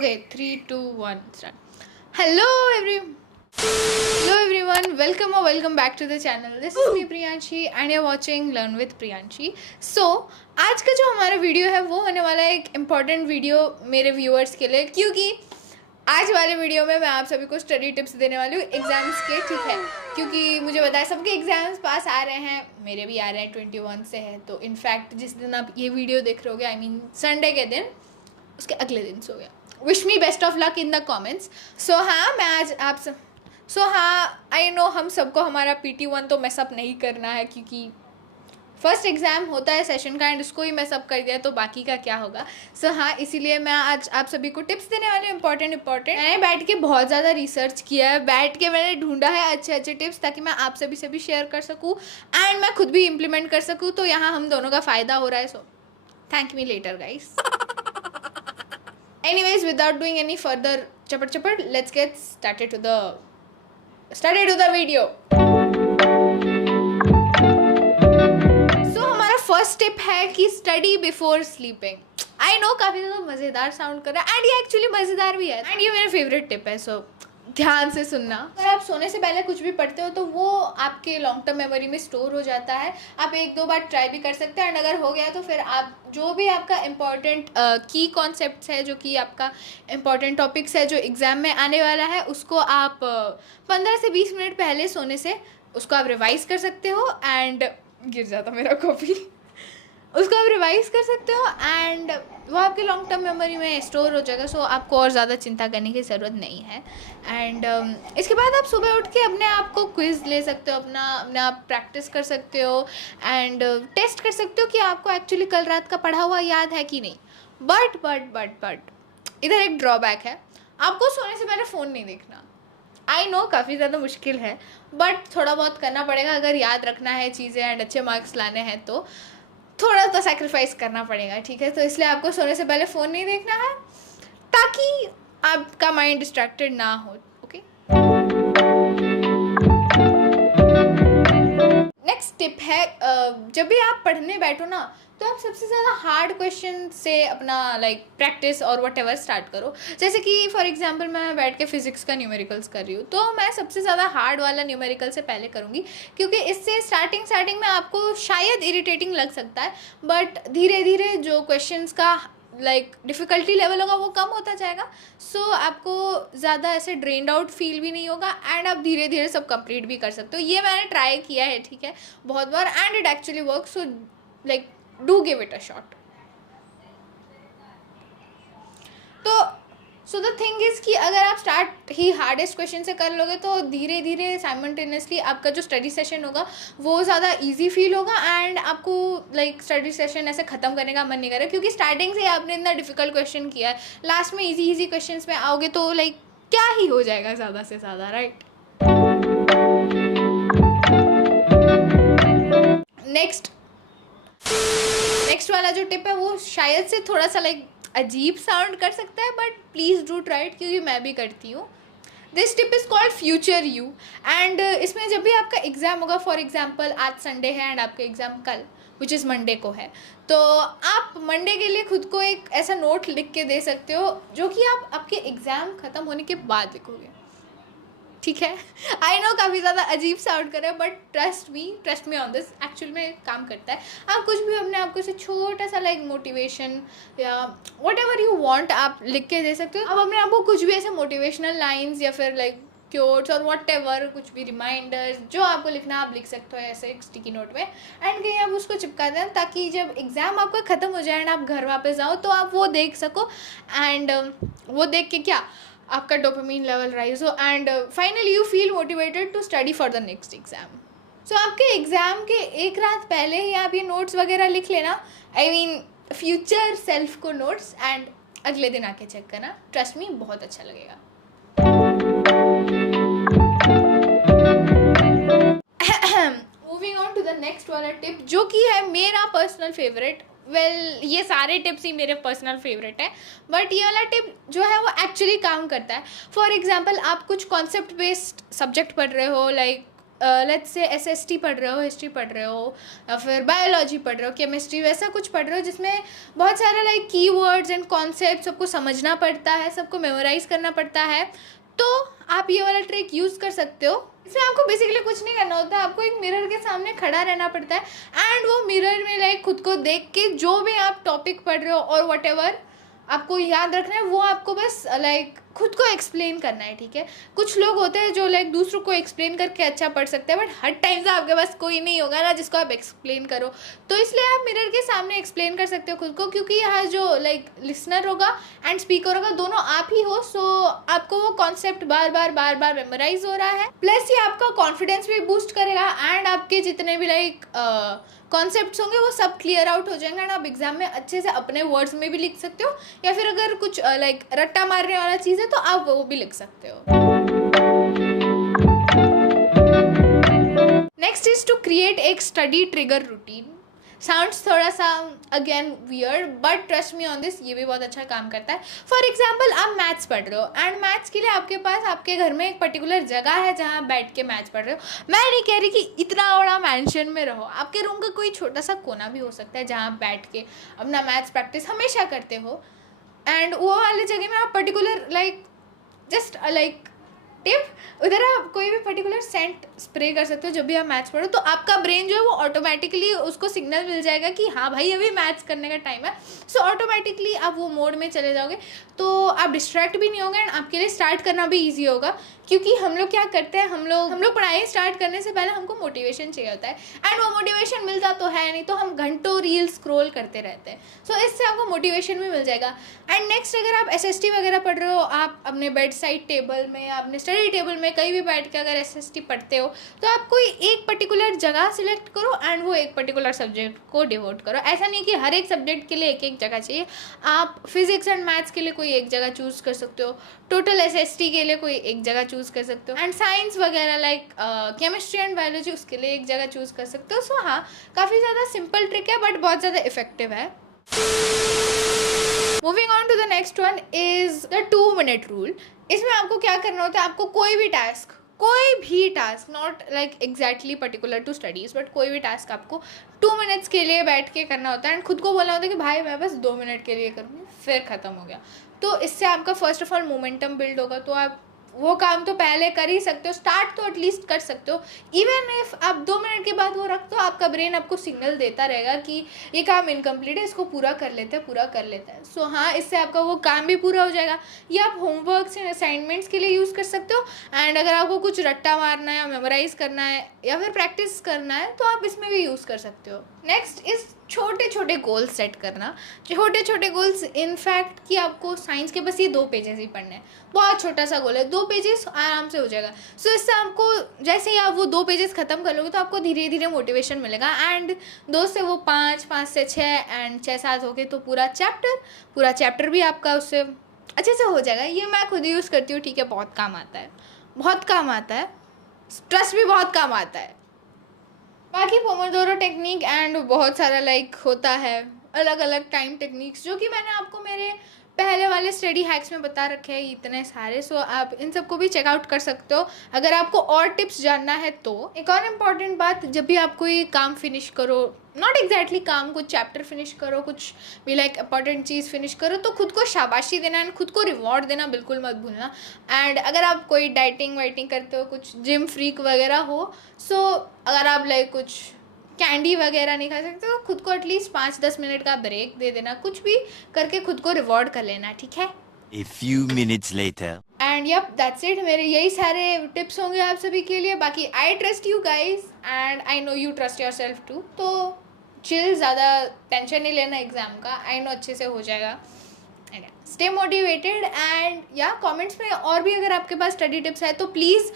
Okay, 3, 2, 1, start. Hello everyone, welcome back to the channel. This is me Priyanshi and you're watching Learn with Priyanshi. So आज का जो हमारा video है वो होने वाला है एक इम्पॉर्टेंट वीडियो मेरे व्यूअर्स के लिए, क्योंकि आज वाले वीडियो में मैं आप सभी को स्टडी टिप्स देने वाली हूँ एग्ज़ाम्स के, ठीक है। क्योंकि मुझे पता है सबके एग्ज़ाम्स पास आ रहे हैं, मेरे भी आ रहे हैं, 21 से है। तो इनफैक्ट जिस दिन आप ये वीडियो देख रहे होगे, आई मीन संडे के दिन, उसके अगले दिन से हो गया। Wish me best of luck in the comments. I know हम सबको हमारा PT1 तो मैसअप नहीं करना है, क्योंकि फर्स्ट एग्ज़ाम होता है सेशन का एंड उसको ही मैसअप कर दिया तो बाकी का क्या होगा। इसीलिए मैं आज आप सभी को टिप्स देने वाली हूँ इंपॉर्टेंट। मैंने बैठ के बहुत ज़्यादा रिसर्च किया है, बैठ के मैंने ढूंढा है अच्छे टिप्स, ताकि मैं आप सभी से भी शेयर कर सकूँ एंड मैं खुद भी इम्प्लीमेंट कर सकूँ। तो यहाँ हम दोनों का फ़ायदा हो रहा है। So thank me later guys. Anyways, without doing any further chapat, let's get started to the video. So हमारा फर्स्ट टिप है कि study before sleeping. I know काफ़ी ज़्यादा मज़ेदार साउंड कर रहा है एंड ये एक्चुअली मज़ेदार भी है एंड ये मेरा फेवरेट टिप है। सो ध्यान से सुनना। अगर आप सोने से पहले कुछ भी पढ़ते हो तो वो आपके लॉन्ग टर्म मेमोरी में स्टोर हो जाता है। आप 1-2 बार ट्राई भी कर सकते हैं एंड अगर हो गया तो फिर आप जो भी आपका इम्पॉर्टेंट की कॉन्सेप्ट्स है, जो कि आपका इम्पॉर्टेंट टॉपिक्स है जो एग्ज़ाम में आने वाला है, उसको आप 15 से 20 मिनट पहले सोने से उसको आप रिवाइज़ कर सकते हो एंड गिर जाता मेरा कॉपी उसको आप रिवाइज कर सकते हो एंड वो आपके लॉन्ग टर्म मेमोरी में स्टोर हो जाएगा। सो आपको और ज़्यादा चिंता करने की ज़रूरत नहीं है। एंड इसके बाद आप सुबह उठ के अपने आप को क्विज़ ले सकते हो, अपना आप प्रैक्टिस कर सकते हो एंड टेस्ट कर सकते हो कि आपको एक्चुअली कल रात का पढ़ा हुआ याद है कि नहीं। बट इधर एक ड्रॉबैक है, आपको सोने से पहले फ़ोन नहीं देखना। आई नो काफ़ी ज़्यादा मुश्किल है, बट थोड़ा बहुत करना पड़ेगा अगर याद रखना है चीज़ें एंड अच्छे मार्क्स लाने हैं तो थोड़ा तो सैक्रिफाइस करना पड़ेगा, ठीक है। तो इसलिए आपको सोने से पहले फ़ोन नहीं देखना है ताकि आपका माइंड डिस्ट्रैक्टेड ना हो, ओके। नेक्स्ट टिप है, जब भी आप पढ़ने बैठो ना तो आप सबसे ज़्यादा हार्ड क्वेश्चन से अपना प्रैक्टिस और व्हाटएवर स्टार्ट करो। जैसे कि फॉर एग्जांपल मैं बैठ के फिजिक्स का न्यूमेरिकल्स कर रही हूँ तो मैं सबसे ज़्यादा हार्ड वाला न्यूमेरिकल से पहले करूँगी, क्योंकि इससे स्टार्टिंग में आपको शायद इरिटेटिंग लग सकता है, बट धीरे धीरे जो क्वेश्चंस का डिफ़िकल्टी लेवल होगा वो कम होता जाएगा। सो आपको ज़्यादा ऐसे ड्रेन्ड आउट फील भी नहीं होगा एंड आप धीरे धीरे सब कंप्लीट भी कर सकते हो। ये मैंने ट्राई किया है, ठीक है, बहुत बार and it actually work. So do give it a shot. So the thing is कि अगर आप स्टार्ट ही हार्डेस्ट क्वेश्चन से कर लोगे तो धीरे धीरे साइमल्टेनियसली आपका जो स्टडी सेशन होगा वो ज़्यादा इजी फील होगा एंड आपको स्टडी सेशन ऐसे ख़त्म करने का मन नहीं करेगा, क्योंकि स्टार्टिंग से ही आपने इतना डिफ़िकल्ट क्वेश्चन किया है, लास्ट में इजी क्वेश्चंस में आओगे तो क्या ही हो जाएगा ज़्यादा से ज़्यादा, राइट। नेक्स्ट वाला जो टिप है वो शायद से थोड़ा सा अजीब साउंड कर सकता है, but please do try it, क्योंकि मैं भी करती हूँ। This tip is called future you and इसमें जब भी आपका एग्ज़ाम होगा, फॉर एग्जांपल आज संडे है एंड आपका एग्ज़ाम कल विच इज़ मंडे को है, तो आप मंडे के लिए खुद को एक ऐसा नोट लिख के दे सकते हो जो कि आप आपके एग्ज़ाम ख़त्म होने के बाद लिखोगे, ठीक है। आई नो काफ़ी ज़्यादा अजीब साउंड कर रहा है, but trust me on this, actual में काम करता है। आप कुछ भी अपने आप को से छोटा सा मोटिवेशन या वट एवर यू वॉन्ट आप लिख के दे सकते हो। आप अपने आप को कुछ भी ऐसे मोटिवेशनल लाइन्स या फिर क्योट्स और वट एवर, कुछ भी रिमाइंडर्स जो आपको लिखना आप लिख सकते हो ऐसे एक स्टिकी नोट में एंड कहीं आप उसको चिपका दें, ताकि जब एग्ज़ाम आपका ख़त्म हो जाए एंड आप घर वापस जाओ तो आप वो देख सको एंड वो देख के क्या आपका डोपामिन लेवल राइज हो and finally you feel motivated to study for the next exam. So आपके एग्ज़ाम के एक रात पहले ही आप ये नोट्स वगैरह लिख लेना, आई मीन फ्यूचर सेल्फ को नोट्स, एंड अगले दिन आके चेक करना, ट्रस्ट मी बहुत अच्छा लगेगा। Moving on to the next वाला टिप, जो कि है मेरा पर्सनल फेवरेट। ये सारे टिप्स ही मेरे पर्सनल फेवरेट है, बट ये वाला टिप जो है वो एक्चुअली काम करता है। फॉर एग्जांपल आप कुछ कॉन्सेप्ट बेस्ड सब्जेक्ट पढ़ रहे हो, लेट्स से SST पढ़ रहे हो, हिस्ट्री पढ़ रहे हो, या फिर बायोलॉजी पढ़ रहे हो, केमिस्ट्री, वैसा कुछ पढ़ रहे हो जिसमें बहुत सारे लाइक कीवर्ड्स एंड कॉन्सेप्ट सबको समझना पड़ता है, सबको मेमोराइज करना पड़ता है, तो आप ये वाला ट्रिक यूज़ कर सकते हो। इसमें आपको बेसिकली कुछ नहीं करना होता है, आपको एक मिरर के सामने खड़ा रहना पड़ता है एंड वो मिरर में लाइक खुद को देख के जो भी आप टॉपिक पढ़ रहे हो और व्हाटएवर आपको याद रखना है, वो आपको बस लाइक खुद को एक्सप्लेन करना है, ठीक है। कुछ लोग होते हैं जो लाइक दूसरों को एक्सप्लेन करके अच्छा पढ़ सकते हैं, बट हर टाइम से आपके पास कोई नहीं होगा ना जिसको आप एक्सप्लेन करो, तो इसलिए आप मिरर के सामने एक्सप्लेन कर सकते हो खुद को, क्योंकि यहाँ जो लाइक लिसनर होगा एंड स्पीकर होगा दोनों आप ही हो, सो आपको वो कॉन्सेप्ट बार बार मेमोराइज हो रहा है। प्लस ये आपका कॉन्फिडेंस भी बूस्ट करेगा एंड आपके जितने भी लाइक कॉन्सेप्ट्स होंगे वो सब क्लियर आउट हो जाएंगे एंड आप एग्जाम में अच्छे से अपने वर्ड्स में भी लिख सकते हो, या फिर अगर कुछ लाइक रट्टा मारने वाला चीज़ है तो आप वो भी लिख सकते हो। नेक्स्ट इज टू क्रिएट एक स्टडी ट्रिगर रूटीन। साउंड्स थोड़ा सा again weird, but trust me on this, ये भी बहुत अच्छा काम करता है। फॉर एग्जाम्पल आप मैथ्स पढ़ रहे हो एंड मैथ्स के लिए आपके पास आपके घर में एक पर्टिकुलर जगह है जहाँ आप बैठ के मैथ्स पढ़ रहे हो। मैं नहीं कह रही कि इतना बड़ा मैंशन में रहो, आपके रूम का कोई छोटा सा कोना भी हो सकता है जहाँ आप बैठ के अपना मैथ्स प्रैक्टिस हमेशा करते हो, एंड वो वाली जगह में आप particular like just like tip उधर आप कोई भी पर्टिकुलर सेंट स्प्रे कर सकते हो जब भी आप मैथ्स पढ़ो, तो आपका ब्रेन जो है वो ऑटोमेटिकली उसको सिग्नल मिल जाएगा कि हाँ भाई अभी मैथ्स करने का टाइम है, सो ऑटोमेटिकली आप वो मोड में चले जाओगे, तो आप डिस्ट्रैक्ट भी नहीं होंगे एंड आपके लिए स्टार्ट करना भी ईजी होगा। क्योंकि हम लोग क्या करते हैं, हम लोग पढ़ाई स्टार्ट करने से पहले हमको मोटिवेशन चाहिए होता है एंड वो मोटिवेशन मिलता तो है नहीं, तो हम घंटों रील स्क्रॉल करते रहते हैं, सो इससे आपको मोटिवेशन भी मिल जाएगा। एंड नेक्स्ट अगर आप SST वगैरह पढ़ रहे हो, आप अपने बेड साइड टेबल में, अपने स्टडी टेबल में कहीं भी बैठ के अगर SST पढ़ते हो, तो आप कोई एक पर्टिकुलर जगह सिलेक्ट करो एंड वो एक पर्टिकुलर सब्जेक्ट को डिवोट करो। ऐसा नहीं कि हर एक सब्जेक्ट के लिए एक एक जगह चाहिए, आप फिजिक्स एंड मैथ्स के लिए कोई एक जगह चूज़ कर सकते हो, टोटल SST के लिए कोई एक जगह चूज़ कर सकते हो, एंड साइंस वगैरह लाइक केमिस्ट्री एंड बायोलॉजी उसके लिए एक जगह चूज़ कर सकते हो। सो हाँ, काफ़ी ज़्यादा सिंपल ट्रिक है बट बहुत ज़्यादा इफेक्टिव है। Moving on to the next one is the 2-minute rule. इसमें आपको क्या करना होता है, आपको कोई भी task not like exactly particular to studies, but कोई भी टास्क आपको 2 minutes के लिए बैठ के करना होता है एंड खुद को बोलना होता है कि भाई मैं बस 2 मिनट के लिए करूँगी, फिर ख़त्म हो गया। तो इससे आपका first of all momentum build होगा, तो आप वो काम तो पहले कर ही सकते हो, स्टार्ट तो एटलीस्ट कर सकते हो। इवन इफ आप 2 मिनट के बाद वो रख दो, आपका ब्रेन आपको सिग्नल देता रहेगा कि ये काम इनकम्प्लीट है, इसको पूरा कर लेते हैं। सो हाँ, इससे आपका वो काम भी पूरा हो जाएगा। या आप होमवर्क्स एंड असाइनमेंट्स के लिए यूज़ कर सकते हो, एंड अगर आपको कुछ रट्टा मारना है, मेमोराइज करना है या फिर प्रैक्टिस करना है तो आप इसमें भी यूज़ कर सकते हो। नेक्स्ट इज छोटे छोटे गोल्स सेट करना। छोटे छोटे गोल्स, इनफैक्ट कि आपको साइंस के बस ये 2 पेजेस ही पढ़ने हैं, बहुत छोटा सा गोल है, 2 पेजेस आराम से हो जाएगा। सो इससे आपको जैसे ही आप वो 2 पेजेस ख़त्म कर लोगे तो आपको धीरे धीरे मोटिवेशन मिलेगा एंड 2 से वो 5, 5 से 6 एंड 6-7 हो गए तो पूरा चैप्टर भी आपका उससे अच्छे से हो जाएगा। ये मैं खुद यूज़ करती हूँ, ठीक है, बहुत काम आता है, स्ट्रेस भी बहुत काम आता है। बाकी पोमोडोरो टेक्निक एंड बहुत सारा लाइक होता है अलग अलग टाइम टेक्निक्स, जो कि मैंने आपको मेरे पहले वाले स्टडी हैक्स में बता रखे हैं इतने सारे। सो आप इन सबको भी चेकआउट कर सकते हो अगर आपको और टिप्स जानना है तो। एक और इम्पॉर्टेंट बात, जब भी आप कोई काम फिनिश करो, नॉट एग्जैक्टली काम, कुछ चैप्टर फिनिश करो, कुछ भी लाइक इंपॉर्टेंट चीज़ फिनिश करो, तो खुद को शाबाशी देना एंड खुद को रिवॉर्ड देना बिल्कुल मत भूलना। एंड अगर आप कोई डाइटिंग वाइटिंग करते हो, कुछ जिम फ्रीक वगैरह हो, सो अगर आप लाइक कुछ कैंडी वगैरह नहीं खा सकते तो खुद को एटलीस्ट 5-10 मिनट का ब्रेक दे देना, कुछ भी करके खुद को रिवॉर्ड कर लेना, ठीक है। A few minutes later. And yep that's it, मेरे यही सारे टिप्स होंगे आप सभी के लिए। बाकी I trust you guys and I know you trust yourself too, तो चिल, ज़्यादा टेंशन नहीं लेना एग्ज़ाम का, आई नो अच्छे से हो जाएगा। एंड स्टे मोटिवेटेड एंड या कमेंट्स में और भी अगर आपके पास स्टडी टिप्स है तो प्लीज़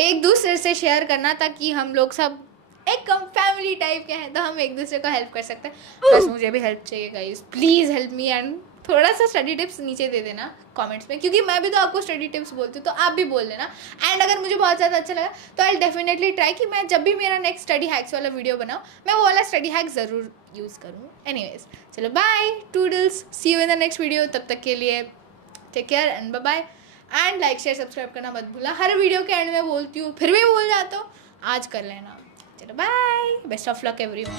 एक दूसरे से शेयर करना, ताकि हम लोग सब एक फैमिली टाइप के हैं तो हम एक दूसरे को हेल्प कर सकते हैं। बस मुझे भी हेल्प चाहिए guys, please help me and थोड़ा सा स्टडी टिप्स नीचे दे देना कमेंट्स में, क्योंकि मैं भी तो आपको स्टडी टिप्स बोलती हूँ तो आप भी बोल लेना। एंड अगर मुझे बहुत ज़्यादा अच्छा लगा तो आई डेफिनेटली ट्राई कि मैं जब भी मेरा नेक्स्ट स्टडी हैक्स वाला वीडियो बनाऊँ मैं वो वाला स्टडी हैक ज़रूर यूज़ करूँ। एनीवेज, चलो bye toodles, see you in the next video. तब तक के लिए take care and bye bye and like share subscribe करना मत भूलना। हर वीडियो के एंड में बोलती हूँ, फिर भी भूल जाता हूँ, आज कर लेना. चलो bye, best of luck everyone.